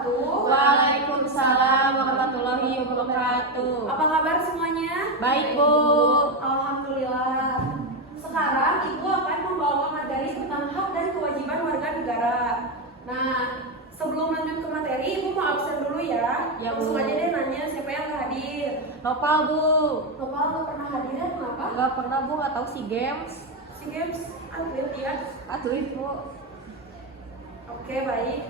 wabarakatuh. Waalaikumsalam warahmatullahi wabarakatuh. Apa kabar semuanya? Baik, Bu. Alhamdulillah. Sekarang Ibu akan membawa materi tentang hak dan kewajiban warga negara. Nah, sebelum lanjut ke materi, Ibu mau absen dulu ya. Ya, Bu. Langsung aja deh nanya siapa yang nggak hadir. Nopal, Bu. Nopal nggak pernah hadir ya? Kenapa? Gak pernah, Bu. Atau SEA Games. SEA Games atlet ya. Atlet, Bu. Oke, baik.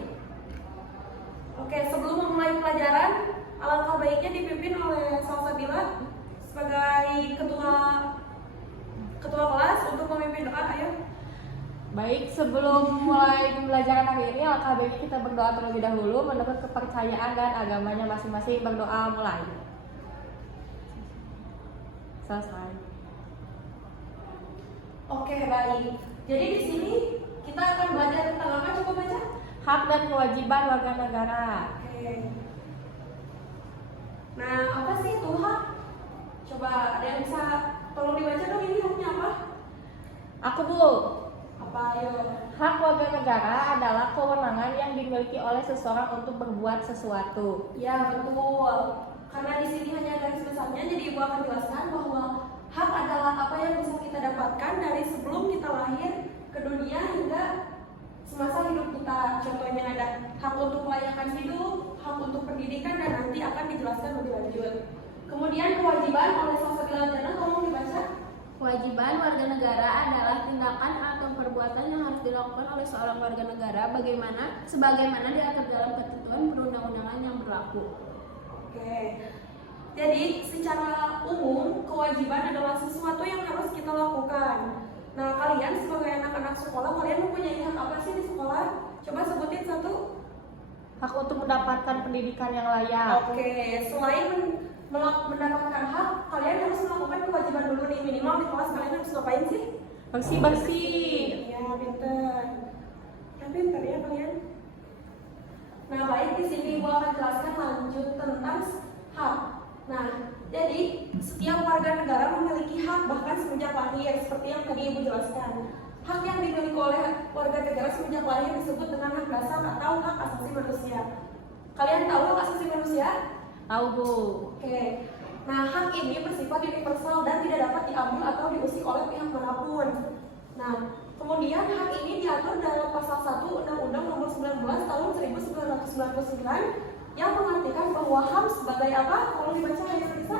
Oke, sebelum memulai pelajaran, alangkah baiknya dipimpin oleh Salsabila sebagai ketua kelas untuk memimpin doa. Ayo. Baik, sebelum mulai pembelajaran hari ini, alangkah baiknya kita berdoa terlebih dahulu menurut kepercayaan dan agamanya masing-masing. Berdoa mulai. Selesai. Oke, baik. Jadi di sini kita akan belajar tentang apa? Coba baca. Hak dan kewajiban warga negara. Oke. Nah, apa sih itu hak? Coba ada yang bisa tolong dibaca dong, ini haknya apa? Aku, Bu. Apa ayo? Hak warga negara adalah kewenangan yang dimiliki oleh seseorang untuk berbuat sesuatu. Ya, betul. Karena di sini hanya garis besarnya, jadi Ibu akan jelaskan bahwa hak adalah apa yang bisa kita dapatkan dari sebelum kita lahir ke dunia hingga semasa hidup kita. Contohnya ada hak untuk kelayakan hidup, hak untuk pendidikan, dan nanti akan dijelaskan lebih lanjut. Kemudian kewajiban oleh Salsabila Jana, tolong dibaca. Kewajiban warga negara adalah tindakan atau perbuatan yang harus dilakukan oleh seorang warga negara sebagaimana diatur dalam ketentuan perundang-undangan yang berlaku. Oke. Jadi secara umum kewajiban adalah sesuatu yang harus kita lakukan. Nah, kalian sebagai anak-anak sekolah, kalian mempunyai hak apa sih di sekolah? Coba sebutin satu. Hak untuk mendapatkan pendidikan yang layak. Oke, selain mendapatkan hak, kalian harus melakukan kewajiban dulu nih. Minimal di kelas kalian harus ngapain sih? Bersih-bersih. Ya, pinter. Ya, pinter ya kalian. Nah, baik, di sini Ibu akan jelaskan lanjut tentang hak. Nah, jadi setiap warga negara memiliki hak bahkan semenjak lahir, seperti yang tadi Ibu jelaskan. Hak yang dimiliki oleh warga negara semenjak lahir disebut dengan hak dasar atau hak asasi manusia. Kalian tahu hak asasi manusia? Tahu, Bu. Oke. Nah, hak ini bersifat universal dan tidak dapat diambil atau diusik oleh pihak manapun. Nah, kemudian hak ini diatur dalam pasal 1 Undang-Undang Nomor 19 Tahun 1999 yang mengartikan bahwa HAM sebagai apa? Kalau dibaca yang bisa?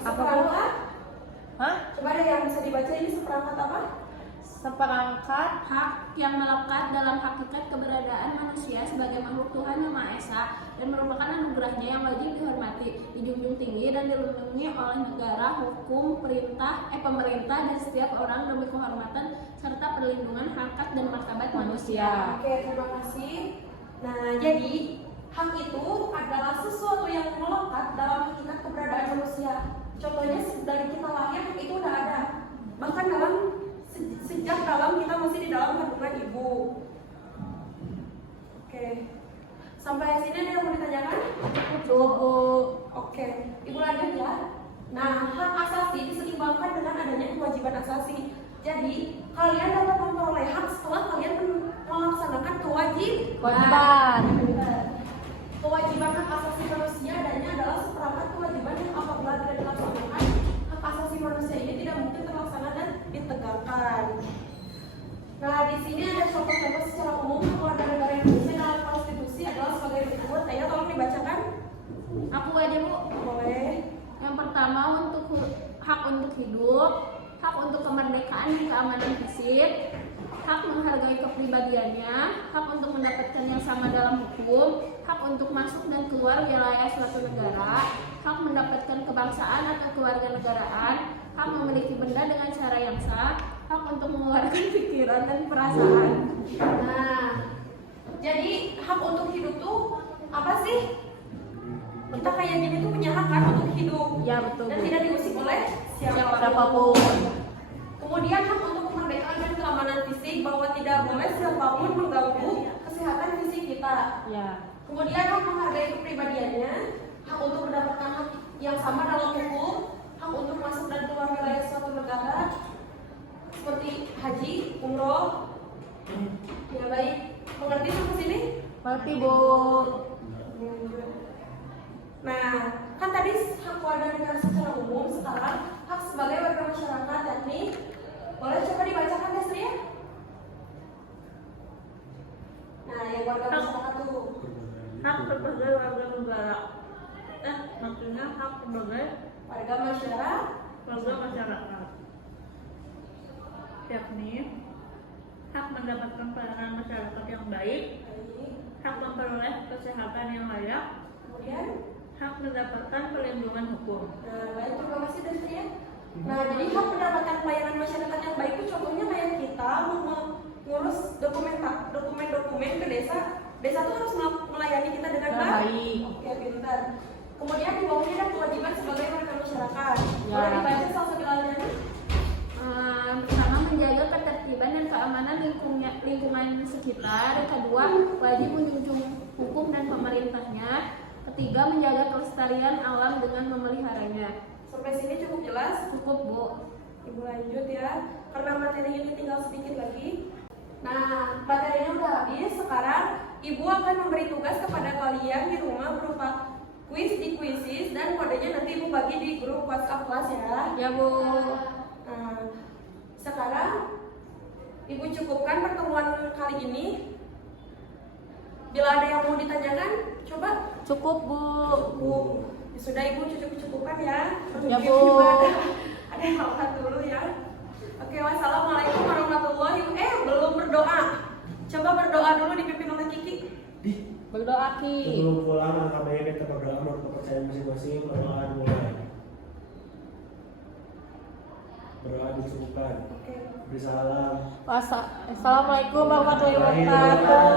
Apa, Bu? Seperangkat? Hah? Coba ada yang bisa dibaca ini seperangkat apa? Seperangkat Hak yang melekat dalam hakikat keberadaan manusia sebagai makhluk Tuhan Yang Maha Esa dan merupakan anugerahnya yang wajib dihormati, dijunjung tinggi dan dilindungi oleh negara, hukum, pemerintah dan setiap orang demi kehormatan serta perlindungan harkat dan martabat manusia. Oke, terima kasih. Nah, jadi hak itu adalah sesuatu yang melekat dalam hakikat keberadaan manusia. Contohnya dari kita lahir itu udah ada. Bahkan sejak kita masih di dalam kandungan ibu. Oke. Sampai sini ada yang mau ditanyakan? Betul, Bu. Oke. Ibu lanjut ya. Nah, hak asasi diseimbangkan dengan adanya kewajiban asasi. Jadi, kalian dapat memperoleh hak setelah kalian melaksanakan Kewajiban. Kewajiban hak asasi manusia adanya adalah seperangkat kewajiban yang apabila tidak dilaksanakan, hak asasi manusia ini tidak mungkin terlaksana dan ditegakkan. Nah, di sini ada contoh-contoh secara umum warga negara Indonesia dalam konstitusi adalah sebagai berikut. Ayo tolong dibacakan. Aku aja, Bu. Boleh. Yang pertama hak untuk hidup, hak untuk kemerdekaan dan keamanan fisik, hak menghargai kepribadiannya, hak untuk mendapatkan yang sama dalam hukum, hak untuk masuk dan keluar wilayah suatu negara, hak mendapatkan kebangsaan atau kewarganegaraan, hak memiliki benda dengan cara yang sah, hak untuk mengeluarkan pikiran dan perasaan. Nah, jadi hak untuk hidup tuh apa sih? Kita kayak gini tuh punya hak kan untuk hidup. Ya, betul, Dan Bu. tidak diusik oleh Siapapun. Kemudian hak untuk kemerdekaan dan keamanan fisik, bahwa tidak boleh siapapun mengganggu kesehatan fisik kita. Ya. Kemudian hak menghargai kepribadiannya, hak untuk mendapatkan hak yang sama dalam hukum, hak untuk masuk dan keluar wilayah suatu negara seperti haji, umroh. Ya baik, mengerti sampai sini? Mengerti Bu. Nah, kan tadi hak warga negara secara umum, sekarang hak sebagai warga masyarakat, yakni boleh coba dibacakan ya Sri ya? Nah, yang warga masyarakat tuh Hak sebagai warga negara. Maksudnya hak sebagai warga masyarakat. warga masyarakat. Yakni hak mendapatkan pelayanan masyarakat yang baik, hak memperoleh kesehatan yang layak, Kemudian, hak mendapatkan perlindungan hukum. nah baik proklamasi dari Sri ya. Nah, jadi hak mendapatkan pelayanan masyarakat yang baik itu contohnya kayak kita mau ngurus dokumen ke desa. Desa tuh harus melayani kita dengan Baik. Oke, pintar. Kemudian di bawahnya ada kewajiban sebagai warga masyarakat. Ya. Boleh dibaca salah satu lainnya? Pertama, menjaga ketertiban dan keamanan lingkungan sekitar. Yang kedua, wajib menjunjung hukum dan pemerintahnya. Ketiga, menjaga kelestarian alam dengan memeliharanya. Sampai sini cukup jelas? Cukup, Bu. Ibu lanjut ya, karena materi ini tinggal sedikit lagi. Nah, materinya udah habis. Sekarang Ibu akan memberi tugas kepada kalian di rumah berupa kuis di Quizizz dan kodenya nanti Ibu bagi di grup WhatsApp kelas ya. Ya Bu. Nah, sekarang Ibu cukupkan pertemuan kali ini. Bila ada yang mau ditanyakan, coba. Cukup Bu. Bu, sudah Ibu cukupkan ya. Ya, Ibu Bu. juga ada hal dulu ya. Oke, wassalamualaikum warahmatullahi wabarakatuh. Belum berdoa. Coba berdoa dulu dipimpin oleh Kiki. Berdoa Ki. Sebelum pulang, angka baiknya kita berdoa menurut kepercayaan masing-masing. Berdoa mulai. Berdoa dicukupkan. Oke. Beri salam. Assalamualaikum warahmatullahi wabarakatuh.